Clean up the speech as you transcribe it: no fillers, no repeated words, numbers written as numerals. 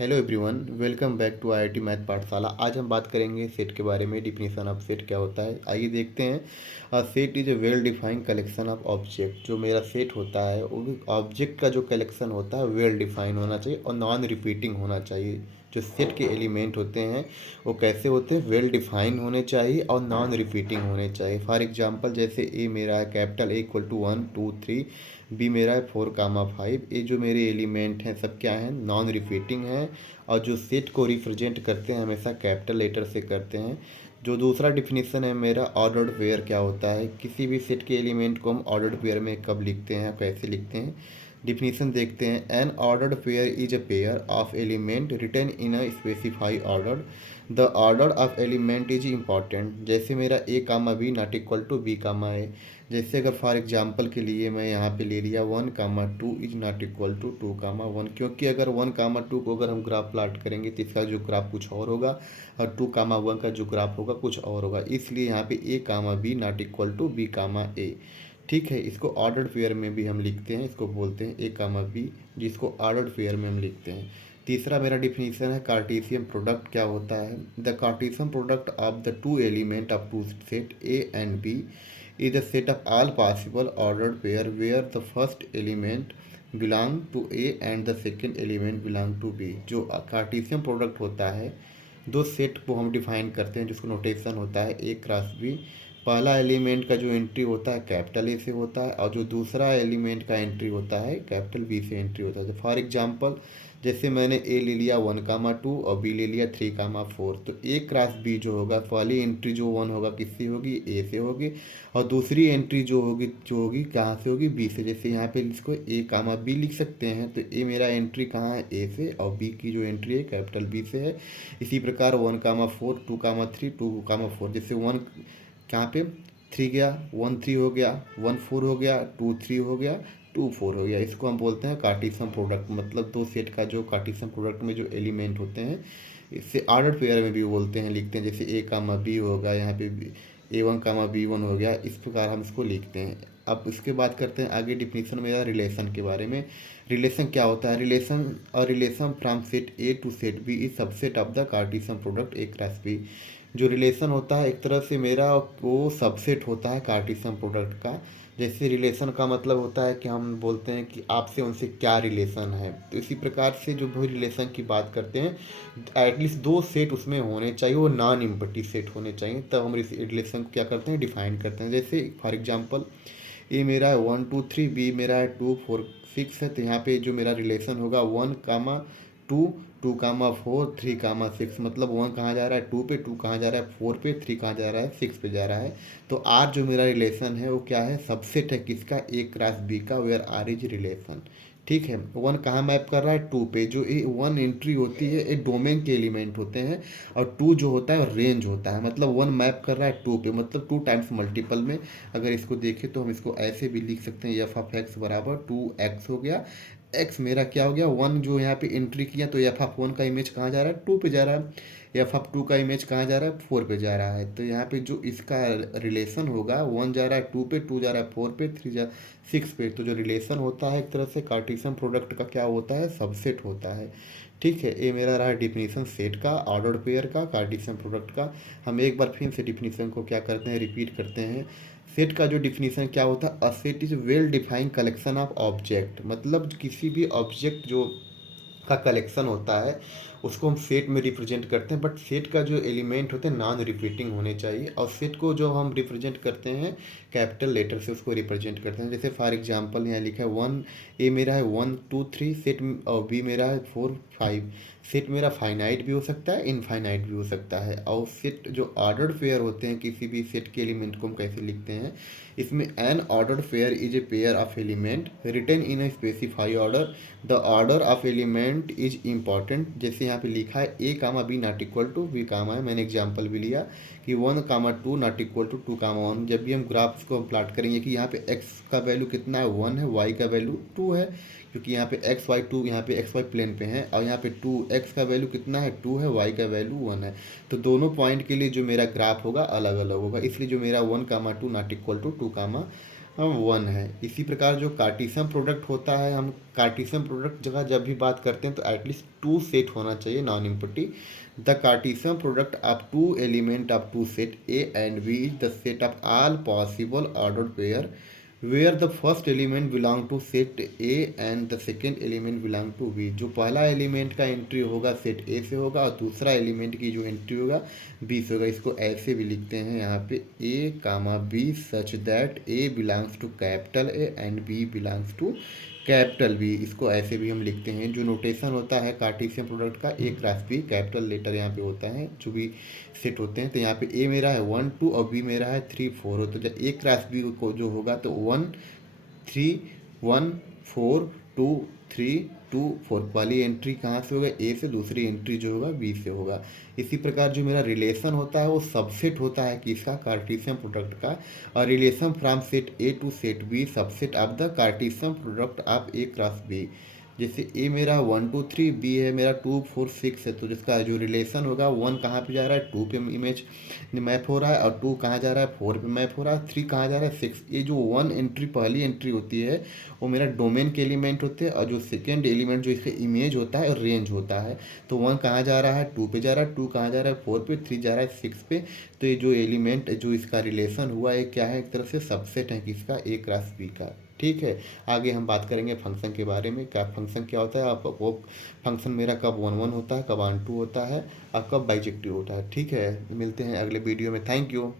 Hello everyone, welcome back to IIT math Pathshala. आज हम बात करेंगे सेट के बारे में। डिफिनीशन ऑफ सेट क्या होता है, आइए देखते हैं। Set is a well defined collection of object. जो मेरा सेट होता है वो भी ऑब्जेक्ट का जो कलेक्शन होता है वेल डिफाइन होना चाहिए और नॉन रिपीटिंग होना चाहिए। जो सेट के एलिमेंट होते हैं वो कैसे होते हैं, वेल डिफाइन होने चाहिए और नॉन रिपीटिंग होने चाहिए। फॉर एग्जांपल जैसे ए मेरा है capital A equal to 1 2 3, B मेरा है 4 5। ये जो मेरे एलिमेंट हैं सब क्या हैं, नॉन रिपीटिंग हैं। और जो सेट को रिप्रेजेंट करते हैं हमेशा कैपिटल लेटर से करते हैं। जो दूसरा डिफिनीशन है मेरा ऑर्डर्ड पेयर क्या होता है, किसी भी सेट के एलिमेंट को हम ऑर्डर्ड पेयर में कब लिखते हैं, कैसे लिखते हैं। डिफिनीशन देखते हैं। An ordered pair is a pair of element written in a specify order. The order of element is important. जैसे मेरा A comma B not equal to B comma A. जैसे अगर फॉर एग्जांपल के लिए मैं यहाँ पे ले लिया 1 2 इज नॉट इक्वल टू 2 1, क्योंकि अगर 1 2 को अगर हम ग्राफ प्लाट करेंगे तो इसका जो ग्राफ कुछ और होगा और 2 1 का जो ग्राफ होगा कुछ और होगा। इसलिए यहाँ पे A comma B not equal to B comma A. ठीक है, इसको ऑर्डर्ड पेयर में भी हम लिखते हैं, इसको बोलते हैं ए कामा बी, जिसको ऑर्डर्ड पेयर में हम लिखते हैं। तीसरा मेरा डिफिनीशन है कार्टेशियन प्रोडक्ट क्या होता है। The Cartesian product of the two element of two set A and B is a set of all possible ordered pair where the first element belong to A and the second element belong to B। जो Cartesian product होता है, दो set को हम define करते हैं जिसको notation होता है ए क्रॉस बी। पहला एलिमेंट का जो एंट्री होता है कैपिटल ए से होता है और जो दूसरा एलिमेंट का एंट्री होता है कैपिटल बी से एंट्री होता है। फॉर एग्जांपल जैसे मैंने ए ले लिया 1 2 और बी ले लिया 3 4, तो ए क्रॉस बी जो होगा पहली एंट्री जो 1 होगा किससे होगी, ए से होगी। और दूसरी एंट्री जो होगी कहाँ से होगी, बी से। जैसे यहाँ पे इसको ए कामा बी लिख सकते हैं, तो ए मेरा एंट्री कहाँ है, ए से, और बी की जो एंट्री है कैपिटल बी से है। इसी प्रकार 1 4 2 3 2 4, जैसे 1 कहाँ पे 3 गया, 1 3 हो गया, 1 4 हो गया, 2 3 हो गया, 2 4 हो गया। इसको हम बोलते हैं कार्टेशियन प्रोडक्ट। मतलब दो सेट का जो कार्टेशियन प्रोडक्ट में जो एलिमेंट होते हैं इससे ऑर्डर पेयर में भी बोलते हैं, लिखते हैं। जैसे ए कामा बी होगा, यहाँ पे A1 कामा B1 हो गया। इस प्रकार हम इसको लिखते हैं। अब इसके बाद करते हैं आगे डिफिनीशन मेरा रिलेशन के बारे में। रिलेशन क्या होता है, relation from set A to set B is subset of the Cartesian product A cross B. जो रिलेशन होता है एक तरह से मेरा वो सबसेट होता है कार्टेशियन प्रोडक्ट का। जैसे रिलेशन का मतलब होता है कि हम बोलते हैं कि आपसे उनसे क्या रिलेशन है, तो इसी प्रकार से जो भी रिलेशन की बात करते हैं एटलीस्ट दो सेट उसमें होने चाहिए, वो नॉन एम्प्टी सेट होने चाहिए, तब हम इस रिलेशन को क्या करते हैं, डिफाइन करते हैं। जैसे फॉर एग्जांपल ए मेरा है 1 2 3, बी मेरा है 2 4 6 है, तो यहाँ पे जो मेरा रिलेशन होगा 1 2 2 4 3 6। मतलब 1 कहाँ जा रहा है 2 पे, 2 कहाँ जा रहा है 4 पे, 3 कहाँ जा रहा है 6 पे जा रहा है। तो आर जो मेरा रिलेशन है वो क्या है, सबसेट है किसका, ए क्रॉस बी का, वेयर आर इज रिलेशन। ठीक है, 1 कहाँ मैप कर रहा है 2 पे। जो ये 1 एंट्री होती है ये डोमेन के एलिमेंट होते हैं और 2 जो होता है रेंज होता है। मतलब 1 मैप कर रहा है 2 पे, मतलब 2 टाइम्स मल्टीपल में। अगर इसको देखें तो हम इसको ऐसे भी लिख सकते हैं, एफ ऑफ एक्स बराबर 2x हो गया। एक्स मेरा क्या हो गया 1 जो यहाँ पे एंट्री किया, तो एफ ऑफ 1 का इमेज कहाँ जा रहा है 2 पे जा रहा है। एफ ऑफ 2 का इमेज कहाँ जा रहा है 4 पे जा रहा है। तो यहाँ पे जो इसका रिलेशन होगा 1 जा रहा है 2 पे, 2 जा रहा है 4 पे, 3 जा 6 पे। तो जो रिलेशन होता है एक तरह से कार्टेशियन प्रोडक्ट का क्या होता है, सबसेट होता है। ठीक है, ये मेरा रहा डिफिनीशन सेट का, ऑर्डर्ड पेयर का, कार्टेशियन प्रोडक्ट का। हम एक बार फिर से डिफिनीशन को क्या करते हैं, रिपीट करते हैं। सेट का जो डिफिनीशन क्या होता है, a set is well defined collection of object. मतलब किसी भी ऑब्जेक्ट जो का कलेक्शन होता है उसको हम सेट में रिप्रेजेंट करते हैं। बट सेट का जो एलिमेंट होते हैं नॉन रिपीटिंग होने चाहिए, और सेट को जो हम रिप्रेजेंट करते हैं कैपिटल लेटर से उसको रिप्रेजेंट करते हैं। जैसे फॉर एग्जांपल यहाँ लिखा है 1, ए मेरा है 1 2 3 सेट, और बी मेरा है 4 5। सेट मेरा फाइनाइट भी हो सकता है, इनफाइनाइट भी हो सकता है। और सेट जो ऑर्डर्ड पेयर होते हैं किसी भी सेट के एलिमेंट को हम कैसे लिखते हैं, इसमें an ordered pair is a pair of element written in a specify order. The order of element is important. जैसे यहाँ पे लिखा है A comma B not equal to B comma है, मैंने एग्जांपल भी लिया कि 1 2 नॉट इक्वल टू 2 1। जब भी हम ग्राफ्स को प्लाट करेंगे कि यहाँ पे x का वैल्यू कितना है 1 है, y का वैल्यू 2 है, क्योंकि यहाँ पे x y 2, यहाँ पे x y प्लेन पे है, और यहाँ पे 2x का वैल्यू कितना है 2 है, y का वैल्यू 1 है। तो दोनों पॉइंट के लिए जो मेरा ग्राफ होगा अलग अलग होगा, इसलिए जो मेरा 1 2 नॉट इक्वल टू 2 वन है। इसी प्रकार जो कार्टीशियन प्रोडक्ट होता है, हम कार्टीशियन प्रोडक्ट जगह जब भी बात करते हैं तो एटलीस्ट टू सेट होना चाहिए, non empty. The Cartesian product of two element of two set A and B is the set of all possible ordered pair where the first element belong to set A and the second element belong to B. जो पहला element का entry होगा set ए से होगा और दूसरा element की जो एंट्री होगा बी से होगा। इसको ऐसे भी लिखते हैं यहाँ पे A comma B such that A belongs to capital A and B belongs to capital B. इसको ऐसे भी हम लिखते हैं। जो नोटेशन होता है कार्टेशियन प्रोडक्ट का, ए क्रॉस बी, कैपिटल लेटर यहाँ पे होता है जो भी सेट होते हैं। तो यहाँ पे ए मेरा है 1 2 और बी मेरा है 3 4 हो, तो जब ए क्रॉस बी को जो होगा तो 1 3 1 4 2 3 2 4। पहली एंट्री कहाँ से होगा, ए से, दूसरी एंट्री जो होगा बी से होगा। इसी प्रकार जो मेरा रिलेशन होता है वो सबसेट होता है किसका, कार्टेशियन प्रोडक्ट का। और relation from set A to set B subset of the Cartesian product of A cross B. जैसे ए मेरा 1 2 3, बी है मेरा 2 4 6 है, तो जिसका जो रिलेशन होगा 1 कहाँ पे जा रहा है, 2 पे इमेज मैप हो रहा है, और 2 कहाँ जा रहा है, 4 पे मैप हो रहा है, 3 कहाँ जा रहा है, 6। ये जो 1 एंट्री पहली एंट्री होती है वो मेरा डोमेन के एलिमेंट होते हैं, और जो सेकेंड एलिमेंट जो इसका इमेज होता है और रेंज होता है। तो 1 कहाँ जा रहा है, 2 पे जा रहा है, 2 कहाँ जा रहा है, 4 पे, 3 जा रहा है 6 पे। तो ये जो एलिमेंट जो इसका रिलेशन हुआ है क्या है, एक तरह से सबसेट है किसका, ए क्रॉस बी का। ठीक है। आगे हम बात करेंगे फंक्शन के बारे में, क्या फंक्शन क्या होता है, आप वो फंक्शन मेरा कब 1 1 होता है, कब 1 2 होता है, और कब बाइजेक्टिव होता है। ठीक है, मिलते हैं अगले वीडियो में। Thank you.